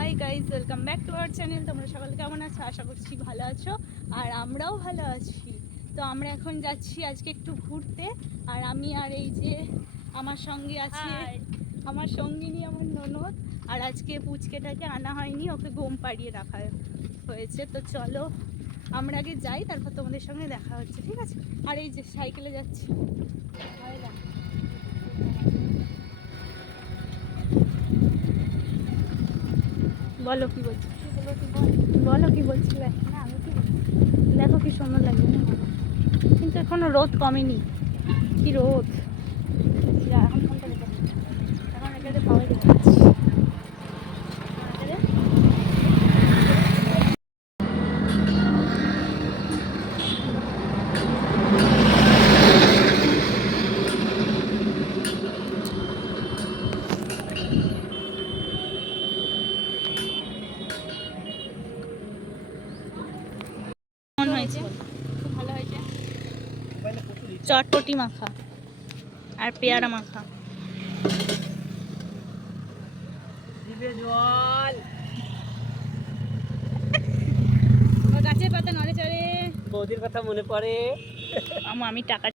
Hi guys welcome back to our channel. তোমরা সকলে কেমন আছো? আশা করছি ভালো আছো আর আমরাও ভালো আছি। তো আমরা এখন যাচ্ছি আজকে একটু ঘুরতে আর আমি আর এই যে আমার সঙ্গে আছে আমার সঙ্গিনী আমার ননদ আর আজকে পুচকেটাকে আনা হয়নি ওকে ঘুম পাড়িয়ে রাখা হয়েছে। তো চলো আমরা আগে যাই তারপর তোমাদের সঙ্গে দেখা হচ্ছে ঠিক আছে? আর এই যে সাইকেলে যাচ্ছি। হয় না। বলো কি বলছি? বলো কি বলছিলে দেখো কি সুন্দর লাগবে কিন্তু এখনও রোদ কমেনি। কি রোদ? এখন হয়েছে? খুব ভালো হয়েছে। চটপটি মাখা আর পেয়ারা মাখা। জল। গাছের পাতা নড়ে চড়ে। বৌদির কথা মনে পড়ে। আমা আমি টাকা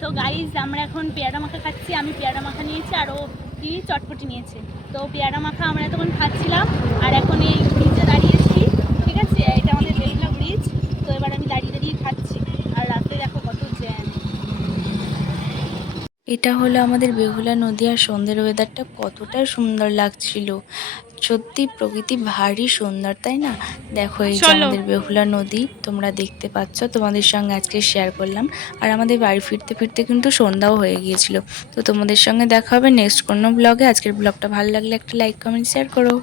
তো গাইজ আমরা এখন পেয়ারা মাখা খাচ্ছি। আমি পেয়ারা মাখা নিয়েছি আর ও কি চটপটি নিয়েছে। তো পেয়ারা মাখা আমরা তখন খাচ্ছিলাম আর এখন এই ব্রিজে দাঁড়িয়েছি ঠিক আছে এটা আমাদের বেলনা ব্রিজ তো এবার আমি দাঁড়িয়ে দাঁড়িয়ে খাচ্ছি আর রাতে দেখো কত জ্যাম এটা হলো আমাদের বেহুলা নদী আর সন্ধ্যের ওয়েদারটা কতটা সুন্দর লাগছিল। সত্যি প্রকৃতি ভারী সুন্দর তাই না? দেখো এই যে আমাদের বেহুলা নদী তোমরা দেখতে পাচ্ছ। তোমাদের সঙ্গে আজকে শেয়ার করলাম। আর আমাদের বাড়ি ফিরতে ফিরতে কিন্তু সন্ধ্যাও হয়ে গিয়েছিল। তো তোমাদের সঙ্গে দেখা হবে নেক্সট কোনো ব্লগে আজকের ব্লগটা ভালো লাগলে একটা লাইক কমেন্ট শেয়ার করো।